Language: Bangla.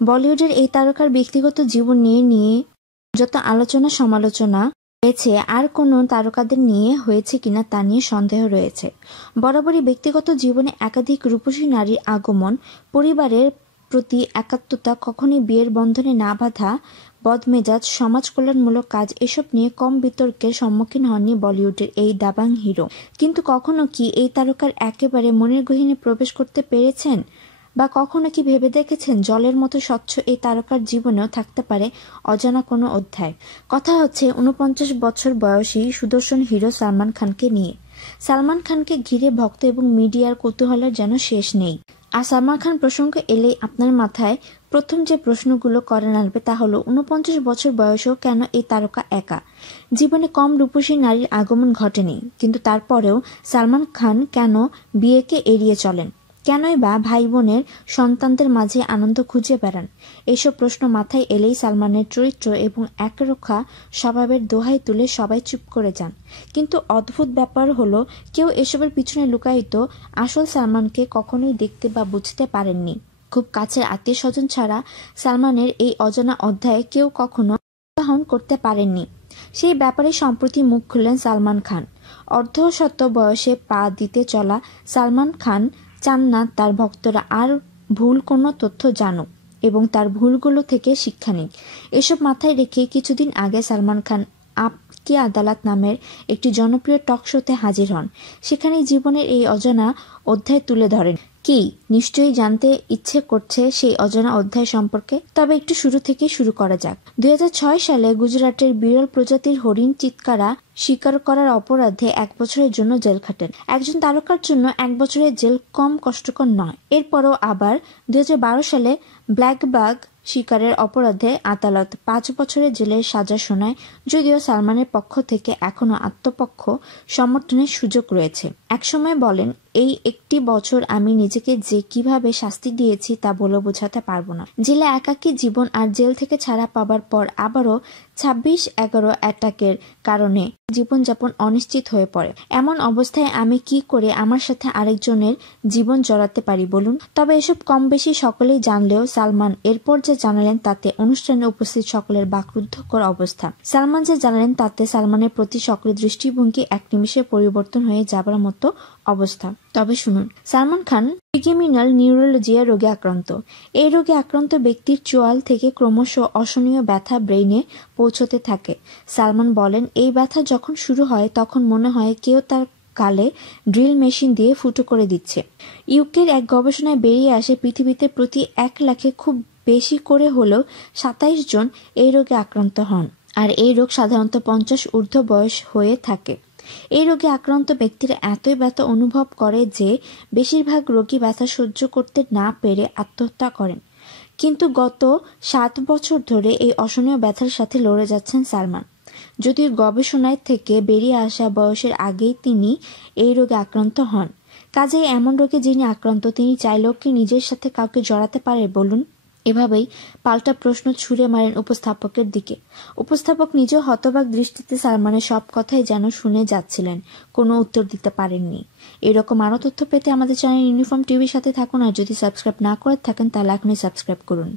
বলিউডের এই তারকার ব্যক্তিগত জীবন নিয়ে যত আলোচনা সমালোচনা হয়েছে, আর কোনো তারকাদের নিয়ে হয়েছে কিনা তা নিয়ে সন্দেহ রয়েছে। বরাবরই ব্যক্তিগত জীবনে একাধিক রূপসী নারীর আগমন, পরিবারের প্রতি একাত্মতা, কখনই বিয়ের বন্ধনে না বাঁধা, বদমেজাজ, সমাজ কল্যাণমূলক কাজ, এসব নিয়ে কম বিতর্কের সম্মুখীন হননি বলিউডের এই দাবাং হিরো। কিন্তু কখনো কি এই তারকার একেবারে মনের গহীনে প্রবেশ করতে পেরেছেন? বা কখনো কি ভেবে দেখেছেন জলের মতো স্বচ্ছ এই তারকার জীবনেও থাকতে পারে অজানা কোনো অধ্যায়? কথা হচ্ছে ৪৯ বছর বয়সী সুদর্শন হিরো সালমান খানকে নিয়ে। সালমান খানকে ঘিরে ভক্ত এবং মিডিয়ার কৌতূহলের যেন শেষ নেই। আর সালমান খান প্রসঙ্গ এলেই আপনার মাথায় প্রথম যে প্রশ্নগুলো করে আনবে তা হলো ৪৯ বছর বয়সেও কেন এই তারকা একা? জীবনে কম রূপসী নারীর আগমন ঘটেনি, কিন্তু তারপরেও সালমান খান কেন বিয়েকে এড়িয়ে চলেন? কেনই বা ভাই বোনের সন্তানদের মাঝে আনন্দ খুঁজে বেড়ান? এইসব প্রশ্ন মাথায় এলেই সালমানের চরিত্র এবং একরক্ষা স্বভাবের দোহাই তুলে সবাই চুপ করে যান। কিন্তু অদ্ভুত ব্যাপার হলো, কেউ এসবের পিছনে লুকায়িত আসল সালমানকে কখনোই দেখতে বা বুঝতে পারেননি। খুব কাছের আত্মীয় স্বজন ছাড়া সালমানের এই অজানা অধ্যায়ে কেউ কখনো গ্রহণ করতে পারেননি। সেই ব্যাপারে সম্প্রতি মুখ খুললেন সালমান খান। অর্ধশত বয়সে পা দিতে চলা সালমান খান চান না তার ভক্তরা আর ভুল কোনো তথ্য জানুক এবং তার ভুলগুলো থেকে শিক্ষা নিক। এসব মাথায় রেখে কিছুদিন আগে সালমান খান আপ কি আদালত নামের একটি জনপ্রিয় টক শোতে হাজির হন। সেখানে জীবনের এই অজানা অধ্যায় তুলে ধরেন। কি নিশ্চয়ই জানতে ইচ্ছে করছে সেই অজানা অধ্যায় সম্পর্কে? তবে একটু শুরু থেকে শুরু করা যাক। ২০০৬ সালে গুজরাটের বিরল প্রজাতির হরিণ চিৎকারা শিকার করার অপরাধে ১ বছরের জন্য জেল খাটেন। একজন তারকার জন্য ১ বছরের জেল কম কষ্টকর নয়। এরপরও আবার ২০১২ সালে ব্ল্যাক বাঘ শিকারের অপরাধে আদালত ৫ বছরের জেলের সাজা শোনায়। যদিও সালমানের পক্ষ থেকে এখনো আত্মপক্ষ সমর্থনের সুযোগ রয়েছে। একসময় বলেন, এই ১টি বছর আমি নিজেকে যে কিভাবে শাস্তি দিয়েছি তা বলে বোঝাতে পারবো না। জেলে একাকী জীবন আর জেল থেকে ছাড়া পাবার পর আবারও ২৬/১১ অ্যাটাকের কারণে জীবনযাপন অনিশ্চিত হয়ে পড়ে। এমন অবস্থায় আমি কি করে আমার সাথে আরেকজনের জীবন জড়াতে পারি বলুন? তবে এসব কম বেশি সকলেই জানলেও সালমান এরপর যে জানালেন তাতে অনুষ্ঠানে উপস্থিত সকলের বাকরুদ্ধকর অবস্থা। সালমান যে জানালেন তাতে সালমানের প্রতি সকলের দৃষ্টিভঙ্গি এক নিমিষে পরিবর্তন হয়ে যাবার মতো অবস্থা। তবে শুনুন, সালমান খান ট্রিগেমিনাল নিউরোলজিয়া রোগে আক্রান্ত। এই রোগে আক্রান্ত ব্যক্তির চোয়াল থেকে ক্রমশ অসহনীয় ব্যথা ব্রেইনে পৌঁছতে থাকে। সালমান বলেন, এই ব্যথা যখন শুরু হয় তখন মনে হয় কেউ তার গালে ড্রিল মেশিন দিয়ে ফুটো করে দিচ্ছে। ইউকের এক গবেষণায় বেরিয়ে আসে পৃথিবীতে প্রতি ১ লাখে খুব বেশি করে হলেও ২৭ জন এই রোগে আক্রান্ত হন। আর এই রোগ সাধারণত ৫০ ঊর্ধ্ব বয়স হয়ে থাকে। এই রোগে আক্রান্ত ব্যক্তিরা এতই ব্যথা অনুভব করে যে বেশিরভাগ রোগী ব্যথা সহ্য করতে না পেরে আত্মহত্যা করেন। কিন্তু গত ৭ বছর ধরে এই অসহনীয় ব্যথার সাথে লড়ে যাচ্ছেন সালমান। যদিও গবেষণায় থেকে বেরিয়ে আসা বয়সের আগেই তিনি এই রোগে আক্রান্ত হন। কাজেই এমন রোগে যিনি আক্রান্ত তিনি চাইলেও কি নিজের সাথে কাউকে জড়াতে পারে বলুন? এভাবেই পাল্টা প্রশ্ন ছুড়ে মারেন উপস্থাপকের দিকে। উপস্থাপক নিজেও হতবাক দৃষ্টিতে সালমানের সব কথাই যেন শুনে যাচ্ছিলেন, কোনো উত্তর দিতে পারেননি। এরকম আরও তথ্য পেতে আমাদের চ্যানেল ইউনিফর্ম টিভির সাথে থাকুন। আর যদি সাবস্ক্রাইব না করে থাকেন তাহলে এখনই সাবস্ক্রাইব করুন।